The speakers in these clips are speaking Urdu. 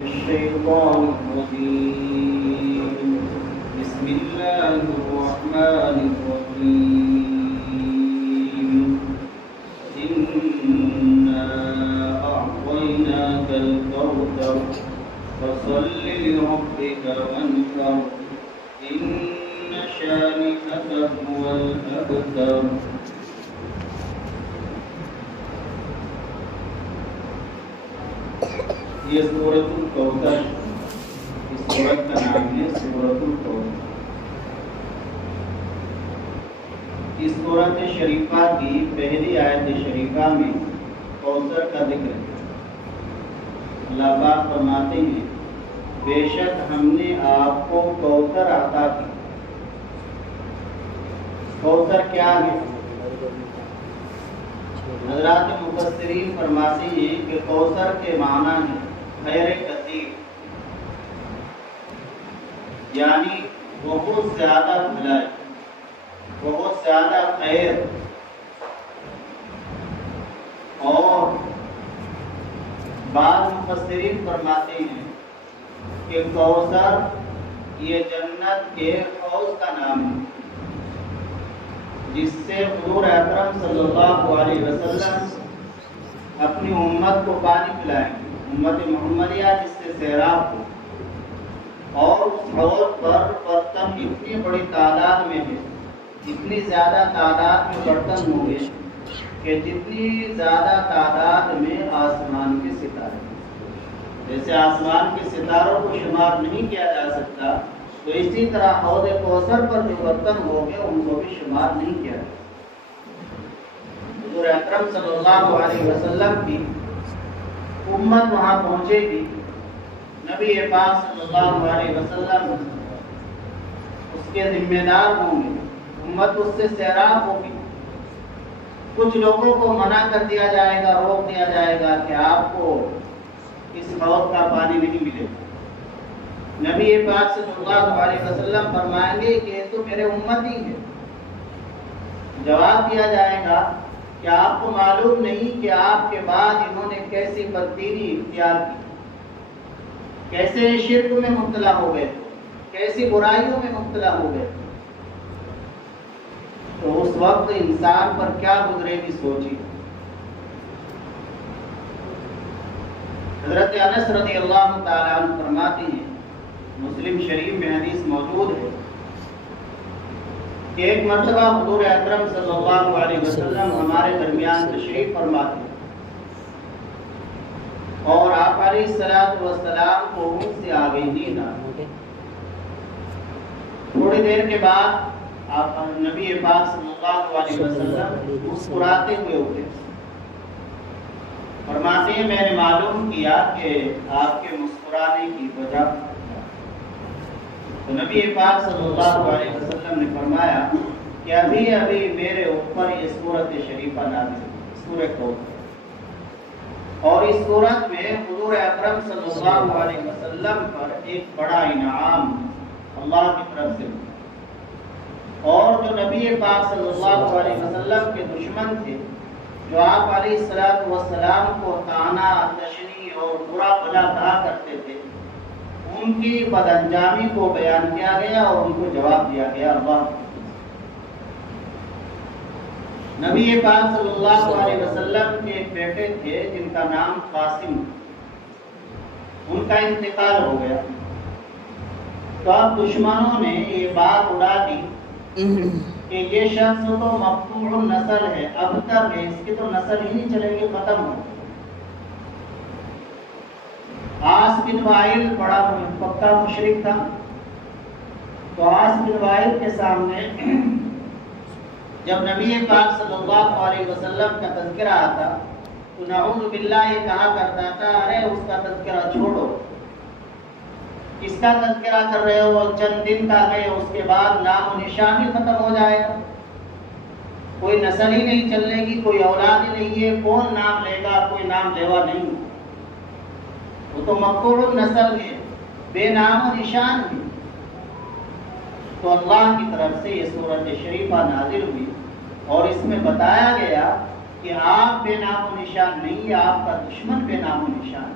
الشيطان الرجيم بسم الله الرحمن الرحيم إنا أعطيناك الكوثر فصل لربك وانحر إن شانئك هو الأبتر. یہ سورۃ الکوثر، اس سورت کا نام ہے سورۃ الکوثر. اس سورت شریفہ کی پہلی آیت شریفہ میں کوثر کا ذکر ہے. اللہ پاک فرماتے ہیں بے شک ہم نے آپ کو کوثر عطا کی. کوثر کیا ہے؟ حضرات مفسرین فرماتے ہیں کہ کوثر کے معنی ہے خیر کثیر، یعنی بہت زیادہ بھلائی، بہت زیادہ خیر. اور بعض مفسرین فرماتے ہیں کہ کوثر یہ جنت کے حوض کا نام ہے جس سے حضور اکرم صلی اللہ علیہ وسلم اپنی امت کو پانی پلائیں گے، امت محمدیہ جس سے سیراب ہو. اور اس حوض پر برتن اتنی بڑی تعداد میں ہے، اتنی زیادہ تعداد میں برتن ہوں گے کہ جتنی زیادہ تعداد میں آسمان کے ستارے. جیسے آسمان کے ستاروں کو شمار نہیں کیا جا سکتا، تو اسی طرح حوض کوثر پر جو برتن ہوں گے ان کو بھی شمار نہیں کیا جا سکتا. حضور اکرم صلی اللہ علیہ وسلم کی امت وہاں پہنچے گی، نبی پاک صلی اللہ علیہ وسلم اس کے ذمہ دار ہوں گے، امت اس سے سیراب ہوگی. کچھ لوگوں کو منع کر دیا جائے گا، روک دیا جائے گا کہ آپ کو اس حوض کا پانی نہیں ملے گا. نبی پاک صلی اللہ علیہ وسلم فرمائیں گے کہ یہ تو میرے امتی ہے. جواب دیا جائے گا کہ آپ کو معلوم نہیں کہ آپ کے بعد انہوں نے کیسی بددینی اختیار کی، کیسے شرک میں مبتلا ہو گئے، کیسی برائیوں میں مبتلا ہو گئے. تو اس وقت انسان پر کیا گزرے گی سوچی. حضرت انس رضی اللہ تعالیٰ عنہ فرماتے ہیں، مسلم شریف میں حدیث موجود ہے کہ ایک مرتبہ حضور اکرم صلی اللہ علیہ وسلم ہمارے درمیان تشریف فرما تھے اور آپ علیہ الصلوۃ والسلام کو اونگ سے آ گئی نیند. تھوڑی دیر کے بعد آپ نبی پاک صلی اللہ علیہ وسلم مسکراتے ہوئے اٹھے. فرماتے ہیں میں نے معلوم کیا کہ آپ کے مسکرانے کی وجہ. تو نبی پاک صلی اللہ علیہ وسلم نے فرمایا کہ ابھی ابھی میرے اوپر یہ سورت شریفہ نازل ہوئی، سورۃ کوثر. اور اس سورت میں حضور اکرم صلی اللہ علیہ وسلم پر ایک بڑا انعام اللہ کی طرف سے ہوا. اور جو نبی پاک صلی اللہ علیہ وسلم کے دشمن تھے، جو آپ علیہ الصلوۃ والسلام کو طعنہ، تشنیع اور برا بھلا کہا کرتے تھے، ان کی بد انجامی کو بیان کیا گیا اور ان کو جواب دیا گیا. اللہ نبی پاک صلی اللہ علیہ وسلم کے ایک بیٹے تھے جن کا نام قاسم، ان کا انتقال ہو گیا. تو اب دشمنوں نے یہ بات اڑا دی کہ یہ شخص تو مقطوع النسل ہے، ابتر ہے، اس کی تو نسل ہی نہیں چلے گی، ختم ہو. عاص بن وائل بڑا پکا مشرک تھا. تو عاص بن وائل کے سامنے جب نبی پاک صلی اللہ علیہ وسلم کا تذکرہ آتا تو نعوذ باللہ یہ کہا کرتا تھا ارے اس کا تذکرہ چھوڑو، اس کا تذکرہ کر رہے ہو چند دن کا ہے، اس کے بعد نام و نشان ہی ختم ہو جائے گا، کوئی نسل ہی نہیں چلے گی، کوئی اولاد ہی نہیں ہے، کون نام لے گا، کوئی نام لیوا نہیں. وہ تو مقطوع النسل ہے، بے نام و نشان ہے. تو اللہ کی طرف سے یہ سورۃ شریفہ نازل ہوئی اور اس میں بتایا گیا کہ آپ بے نام و نشان نہیں، آپ کا دشمن بے نام و نشان ہے.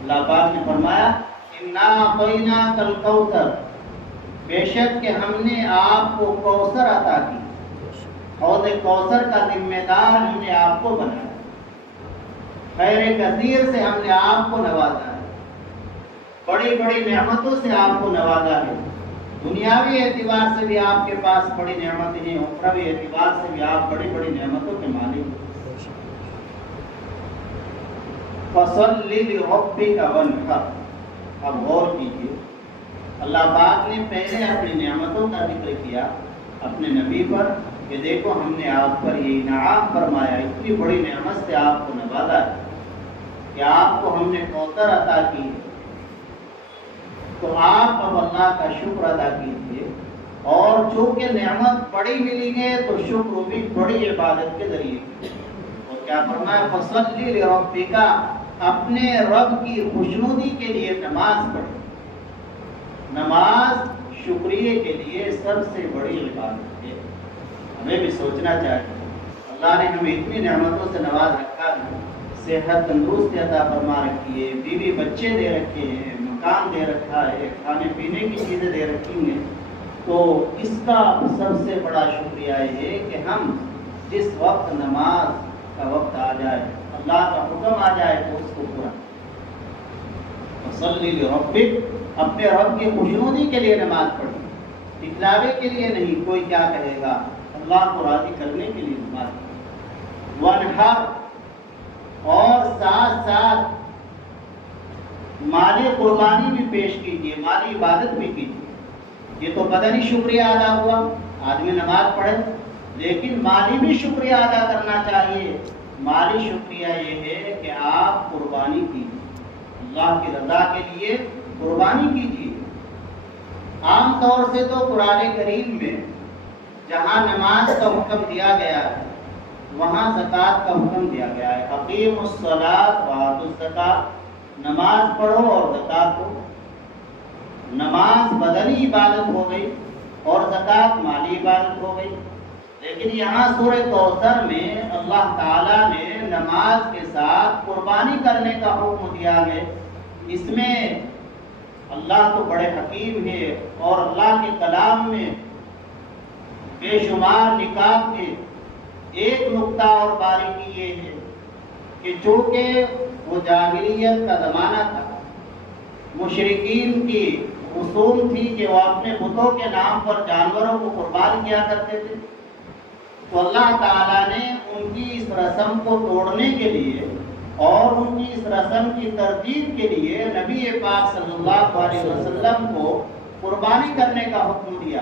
اللہ پاک نے فرمایا انا اعطیناک الکوثر، بے شک کہ ہم نے آپ کو کوثر عطا کی، حوض کوثر کا ذمہ دار ہم نے آپ کو بنایا، خیر کثیر سے ہم نے آپ کو نوازا ہے، بڑی بڑی نعمتوں سے آپ کو نوازا ہے، دنیاوی اعتبار سے بھی آپ کے پاس بڑی نعمتیں ہیں، اخروی اعتبار سے بھی آپ بڑی بڑی نعمتوں کے مالک ہیں۔ فَصَلِّ لِرَبِّكَ وَانْحَرْ، اب غور کیجیے، اللہ پاک نے پہلے اپنی نعمتوں کا ذکر کیا اپنے نبی پر کہ دیکھو ہم نے آپ پر یہ انعام فرمایا، اتنی بڑی نعمت سے آپ کو نوازا ہے کہ آپ کو ہم نے کوثر عطا کی ہے، تو آپ اب اللہ کا شکر ادا کیجیے، اور چونکہ نعمت بڑی ملی ہے تو شکر بھی بڑی عبادت کے ذریعے کیجیے۔ اور کیا فرمایا فَصَلِّ لِرَبِّكَ، اپنے رب کی خوشنودی کے لیے نماز پڑھیں۔ نماز شکریہ کے لیے سب سے بڑی عبادت ہے، ہمیں بھی سوچنا چاہیے۔ اللہ نے ہمیں اتنی نعمتوں سے نواز رکھا ہے، صحت تندرستی عطا فرما رکھی ہے، بیوی بچے دے رکھے ہیں، مکان دے رکھا ہے، کھانے پینے کی چیزیں دے رکھی ہیں، تو اس کا سب سے بڑا شکریہ یہ ہے کہ ہم جس وقت نماز کا وقت آ جائے، اللہ کا حکم آ جائے تو اس کو پورا فَصَلِّ لِرَبِّكَ، اپنے رب کی خوشنودی کے لیے نماز پڑھی، دکھلاوے کے لیے نہیں، کوئی کیا کہے گا، اللہ کو راضی کرنے کے لیے نماز پڑھی۔ وَانْحَرْ، اور ساتھ ساتھ مالی قربانی بھی پیش کیجیے، مالی عبادت بھی کیجیے۔ یہ تو بدنی شکریہ ادا ہوا، آدمی نماز پڑھے، لیکن مالی بھی شکریہ ادا کرنا چاہیے۔ مالی شکریہ یہ ہے کہ آپ قربانی کیجیے، اللہ کی رضا کے لیے قربانی کیجیے۔ عام طور سے تو قرآن کریم میں جہاں نماز کا حکم دیا گیا ہے وہاں زکوٰۃ کا حکم دیا گیا ہے، اقیموا الصلاۃ وآتوا الزکاۃ، نماز پڑھو اور زکوٰۃ دو۔ نماز بدنی عبادت ہو گئی اور زکوٰۃ مالی عبادت ہو گئی، لیکن یہاں سورہ کوثر میں اللہ تعالیٰ نے نماز کے ساتھ قربانی کرنے کا حکم دیا ہے۔ اس میں اللہ تو بڑے حکیم ہے، اور اللہ کے کلام میں بے شمار نکات کے ایک نقطہ اور باریکی یہ ہے کہ چونکہ وہ جاہلیت کا زمانہ تھا، مشرکین کی رسوم تھی کہ وہ اپنے بتوں کے نام پر جانوروں کو قربان کیا کرتے تھے، تو اللہ تعالیٰ نے ان کی اس رسم کو توڑنے کے لیے اور ان کی اس رسم کی تردید کے لیے نبی پاک صلی اللہ علیہ وسلم کو قربانی کرنے کا حکم دیا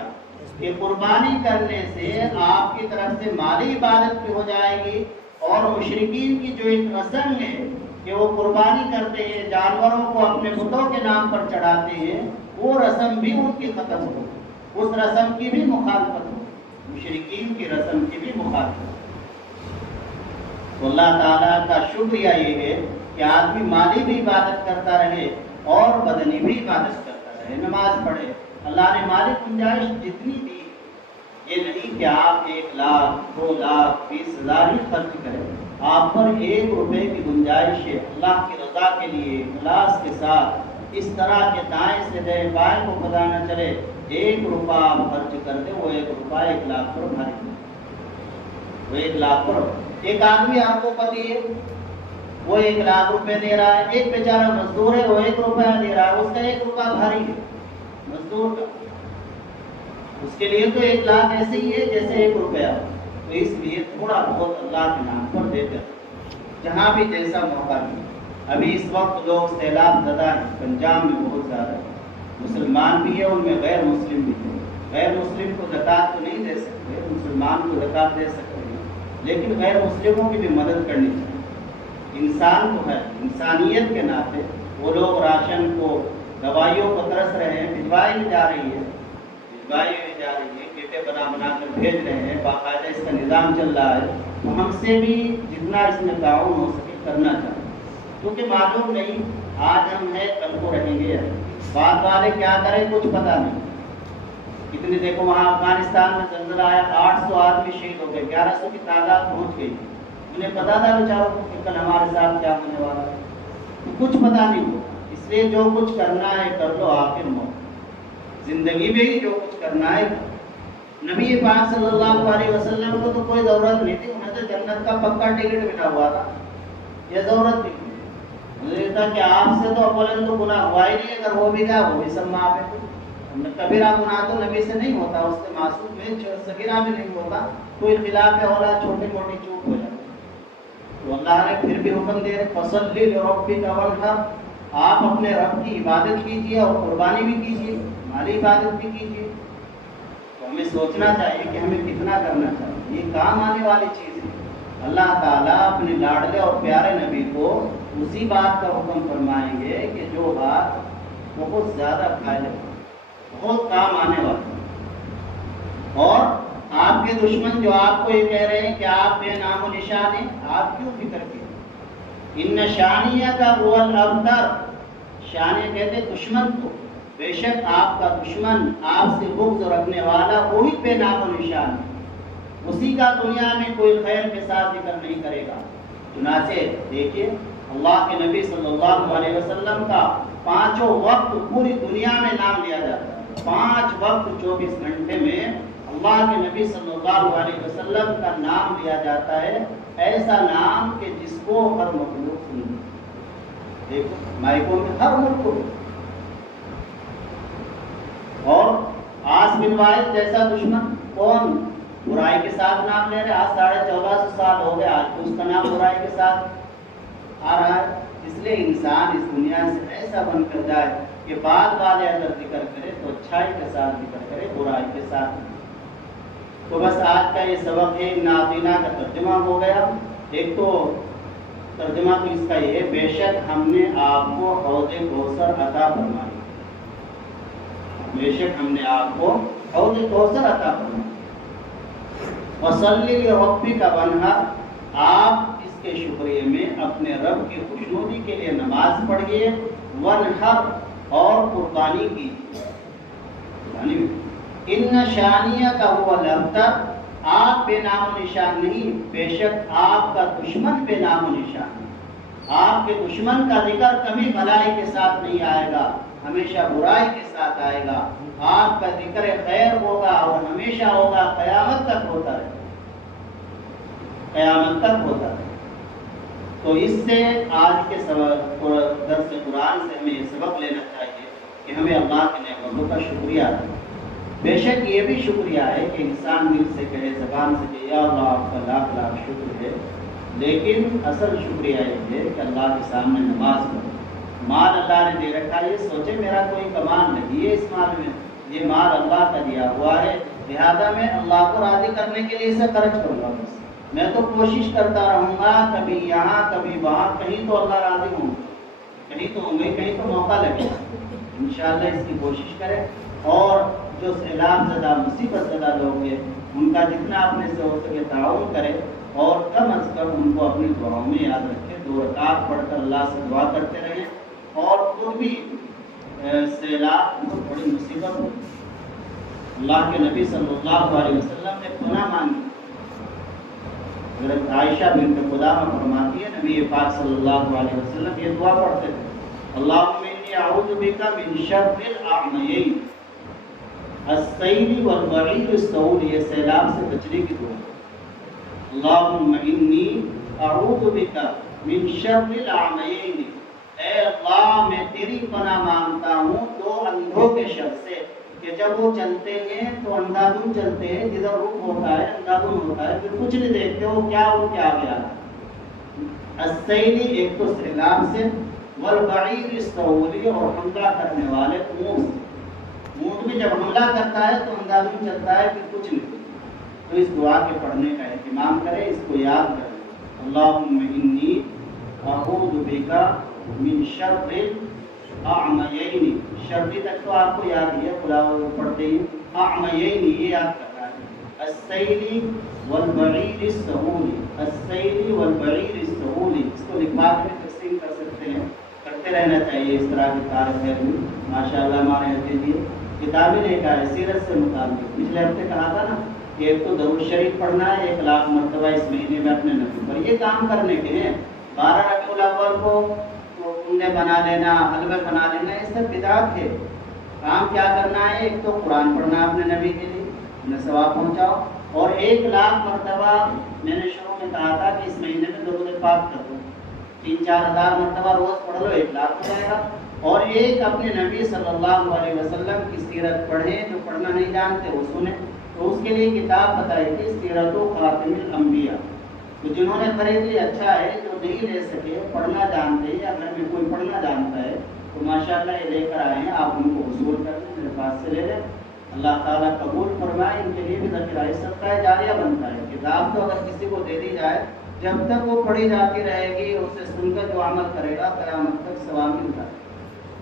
کہ قربانی کرنے سے آپ کی طرف سے مالی عبادت بھی ہو جائے گی، اور مشرکین کی جو ایک رسم ہے کہ وہ قربانی کرتے ہیں، جانوروں کو اپنے بتوں کے نام پر چڑھاتے ہیں، وہ رسم بھی ان کی ختم ہو، اس رسم کی بھی مخالفت ہو، مشرکین کی رسم کی بھی مخالفت ہو۔ تو اللہ تعالیٰ کا شکریہ یہ ہے کہ آدمی مالی بھی عبادت کرتا رہے اور بدنی بھی عبادت کرتا رہے، نماز پڑھے۔ اللہ نے مالی گنجائش جتنی دی، یہ نہیں کہ آپ 1 لاکھ 2 لاکھ 20,000 ہی خرچ کریں، آپ پر 1 روپے کی گنجائش ہے، اللہ کی رضا کے لیے اخلاص کے ساتھ اس طرح کے دائیں سے دائیں بائیں کو پتہ نہ چلے، 1 روپہ آپ خرچ کر دیں، وہ 1 روپہ 1 لاکھ پر بھاری، وہ 1 لاکھ پر۔ ایک آدمی آپ کو پتی ہے، وہ 1 لاکھ روپے دے رہا ہے، ایک بیچارہ مزدور ہے، وہ 1 روپیہ دے رہا ہے، اس کا 1 روپہ بھاری ہے مزدور کا، اس کے لیے تو 1 لاکھ ایسے ہی ہے جیسے 1 روپیہ۔ تو اس لیے تھوڑا بہت اللہ کے نام پر دے کر جہاں بھی جیسا موقع ملے۔ ابھی اس وقت لوگ سیلاب زدہ ہیں، پنجاب میں بہت زیادہ ہے، مسلمان بھی ہے، ان میں غیر مسلم بھی ہے۔ غیر مسلم کو زکوٰۃ تو نہیں دے سکتے، مسلمان کو زکوٰۃ دے سکتے ہیں، لیکن غیر مسلموں کی بھی مدد کرنی چاہیے۔ انسان تو ہے، انسانیت کے ناطے وہ لوگ راشن کو، دوائیوں کو ترس رہے ہیں، بھجوائی نہیں جا رہی ہے، کیٹیں بنا بنا کر بھیج رہے ہیں، باقاعدہ اس کا نظام چل رہا ہے، تو ہم سے بھی جتنا اس میں تعاون ہو سکے کرنا چاہیے، کیونکہ معلوم نہیں آج ہم ہیں کل کو رہیں گے، بعد والے کیا کریں کچھ پتہ نہیں۔ کتنے دیکھو وہاں افغانستان میں زلزلہ آیا، 800 آدمی شہید ہو گئے، 1100 کی تعداد پہنچ گئی، انہیں پتا تھا بیچاروں کو کہ کل ہمارے ساتھ کیا ہونے والا ہے، تو کچھ پتہ نہیں ہو۔ لیے جو کچھ کرنا ہے کر لو، آخر موت، زندگی میں ہی جو کچھ کرنا ہے۔ نبی پاک صلی اللہ علیہ وسلم کو تو کوئی ضرورت نہیں تھی، انہیں تو جنت کا پکا ٹکٹ ملا ہوا تھا، یہ ضرورت تھی مجھے تھا کہ آپ سے تو اولن تو گناہ ہوا ہی نہیں، اگر ہو بھی گیا وہ بھی سب معاف ہے۔ کبیرہ گناہ تو نبی سے نہیں ہوتا، اس سے معصوم ہے، صغیرہ بھی نہیں ہوتا، کوئی خلاف اولا چھوٹی موٹی چوک ہو جاتی، تو اللہ نے پھر بھی حکم دے فصلی لربک وانحر، آپ اپنے رب کی عبادت کیجیے اور قربانی بھی کیجیے، مالی عبادت بھی کیجیے۔ تو ہمیں سوچنا چاہیے کہ ہمیں کتنا کرنا چاہیے، یہ کام آنے والی چیز ہے۔ اللہ تعالیٰ اپنے لاڈلے اور پیارے نبی کو اسی بات کا حکم فرمائیں گے کہ جو بات بہت زیادہ فائدہ، بہت کام آنے والا، اور آپ کے دشمن جو آپ کو یہ کہہ رہے ہیں کہ آپ بے نام و نشان ہیں، آپ کیوں فکر کیے؟ ان شانیہ کا هو الابتر، شانیہ کہتے دشمن کو، بے شک آپ کا دشمن، آپ سے بغض رکھنے والا وہی بے نام و نشان ہے، اسی کا دنیا میں کوئی خیر کے ساتھ ذکر نہیں کرے گا۔ چنانچہ دیکھیے اللہ کے نبی صلی اللہ علیہ وسلم کا پانچوں وقت پوری دنیا میں نام لیا جاتا ہے، 5 وقت 24 گھنٹے میں اللہ کے نبی صلی اللہ علیہ وسلم کا نام لیا جاتا ہے، ایسا نام کہ جس کو ہر مخلوق سنتی، دیکھو مائکوں میں ہر مخلوق، اور آس بن وائل جیسا دشمن کون برائی کے ساتھ نام لے رہے، آج 1450 سال ہو گئے، آج تو اس کا نام برائی کے ساتھ آ رہا ہے۔ اس لیے انسان اس دنیا سے ایسا بن کر جائے کہ بعد والے اگر ذکر کرے تو اچھائی کے ساتھ ذکر کرے، برائی کے ساتھ۔ تو بس آج کا یہ سبق ہے، نابینا کا ترجمہ ہو گیا۔ ایک تو ترجمہ تو اس کا یہ ہے، بے شک ہم نے آپ کو حوض کوثر عطا فرمائی، بے شک ہم نے آپ کو حوض کوثر عطا فرمائی۔ وصلی لربک وانحر، آپ اس کے شکریہ میں اپنے رب کی خوشنودی کے لیے نماز پڑھیے، وانحر اور قربانی کیجیے۔ ان شانیہ کا هو الابتر، آپ بے نام و نشان نہیں، بے شک آپ کا دشمن بے نام و نشان ہے۔ آپ کے دشمن کا ذکر کبھی بھلائی کے ساتھ نہیں آئے گا، ہمیشہ برائی کے ساتھ آئے گا۔ آپ کا ذکر خیر ہوگا اور ہمیشہ ہوگا، قیامت تک ہوتا ہے، قیامت تک ہوتا ہے۔ تو اس سے آج کے درس قرآن سے ہمیں یہ سبق لینا چاہیے کہ ہمیں اللہ کی نعمتوں کا شکریہ ہے۔ بے شک یہ بھی شکریہ ہے کہ انسان دل سے کہے، زبان سے کہے یا اللہ آپ کا لاکھ لاکھ شکر ہے، لیکن اصل شکریہ یہ ہے کہ اللہ کے سامنے نماز پڑھے۔ مال اللہ نے دے رکھا ہے، یہ سوچے میرا کوئی کمال نہیں ہے اس مال میں، یہ مال اللہ کا دیا ہوا ہے، لہذا میں اللہ کو راضی کرنے کے لیے اسے خرچ کروں گا، بس میں تو کوشش کرتا رہوں گا، کبھی یہاں کبھی وہاں، کہیں تو اللہ راضی ہوں، کہیں تو ہوں گے، کہیں تو موقع لگے، انشاءاللہ اس کی کوشش کریں۔ اور جو سیلاب زدہ مصیبت زدہ لوگ ہیں ان کا جتنا اپنے سے ہو سکے تعاون کرے، اور کم از کم ان کو اپنی دعاؤں میں یاد رکھے، 2 رکعت پڑھ کر اللہ سے دعا کرتے رہیں، اور خود بھی سیلاب بہت بڑی مصیبت ہو، اللہ کے نبی صلی اللہ علیہ وسلم نے پناہ مانگی۔ حضرت عائشہ بنت قدامہ فرماتی ہے نبی پاک صلی اللہ علیہ وسلم یہ دعا پڑھتے تھے، اللہم انی اعوذ بک من شر الاعمیین السیل والبعیر السہول، یہ سیلاب سے بچنے کی دعا۔ اللہم انی اعوذ بک من شر الاعمیین، اے اللہ میں تیری پناہ مانگتا ہوں 2 اندھوں کے شر سے، کہ جب وہ چلتے ہیں تو اندھادھند چلتے ہیں، جدھر رخ ہوتا ہے اندھادھند ہوتا ہے، پھر کچھ نہیں دیکھتے وہ کیا ان کے آگے آ رہا ہے۔ السیلی ایک تو سیلاب سے، والبعیر السہولی اور حملہ کرنے والے اونٹ سے، اونٹ بھی جب حملہ کرتا ہے تو اندھادھند چلتا ہے، پھر کچھ نہیں۔ تو اس دعا کے پڑھنے کا اہتمام کریں، اس کو یاد کریں، اللہم انی اعوذ بک من شر اعمیین، شرطی تک تو آپ کو یاد ہی ہے، کھلا پڑھتے ہی، اعمیین یہ یاد کرنا ہے، السیل والبعیر السہول، السیل والبعیر السہول، اس کو لکھا کے تقسیم کر سکتے ہیں، کرتے رہنا چاہیے اس طرح کی کارکردگی میں۔ ماشاءاللہ ہمارے حدیث یہ کتابیں لے کر سیرت سے متعلق، پچھلے ہفتے کہا تھا نا کہ ایک تو درود شریف پڑھنا ہے 1 لاکھ مرتبہ اس مہینے میں اپنے نبی پر، یہ کام کرنے کے ہیں۔ 12 ربیع الاول کو چونے بنا لینا، حلوے بنا لینا، یہ سب بدعت ہے۔ کام کیا کرنا ہے؟ ایک تو قرآن پڑھنا اپنے نبی کے لیے، انہیں ثواب پہنچاؤ، اور 1,00,000 مرتبہ میں نے شروع میں کہا تھا کہ اس مہینے میں درود پاک کر دو، 3-4 ہزار مرتبہ روز پڑھ لو، 1,00,000 ہو جائے گا۔ اور ایک اپنے نبی صلی اللہ علیہ وسلم کی سیرت پڑھیں، جو پڑھنا نہیں جانتے وہ سنیں۔ تو اس کے لیے کتاب بتائی تھی سیرت و خاتم الانبیاء، تو جنہوں نے خریدی اچھا ہے، جو نہیں لے سکے پڑھنا جانتے ہیں یا گھر میں کوئی پڑھنا جانتا ہے تو ماشاءاللہ یہ لے کر آئے ہیں، آپ ان کو وصول کر لیں، میرے پاس سے لے لیں، اللہ تعالیٰ قبول فرمائے، ان کے لیے بھی ذخیرہ صدقہ جاریہ بنتا ہے۔ کتاب تو اگر کسی کو دے دی جائے، جب تک وہ پڑھی جاتی رہے گی، اسے سن کر جو عمل کرے گا قیامت تک ثواب ملتا ہے،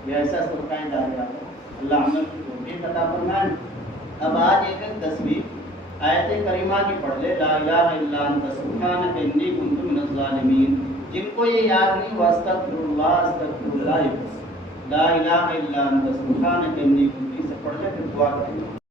یہ ایسا صدقہ جاریہ ہے، اللہ عمل کی توفیق عطا فرمائے۔ اب آج ایک 10ویں آیت کریمہ کی پڑھ لے، لا الہ الا انت سبحانک انی کنت من الظالمین۔ جن کو یہ یاد نہیں، واستغفر اللہ استغفر اللہ، لا الہ الا انت سبحانک انی کنت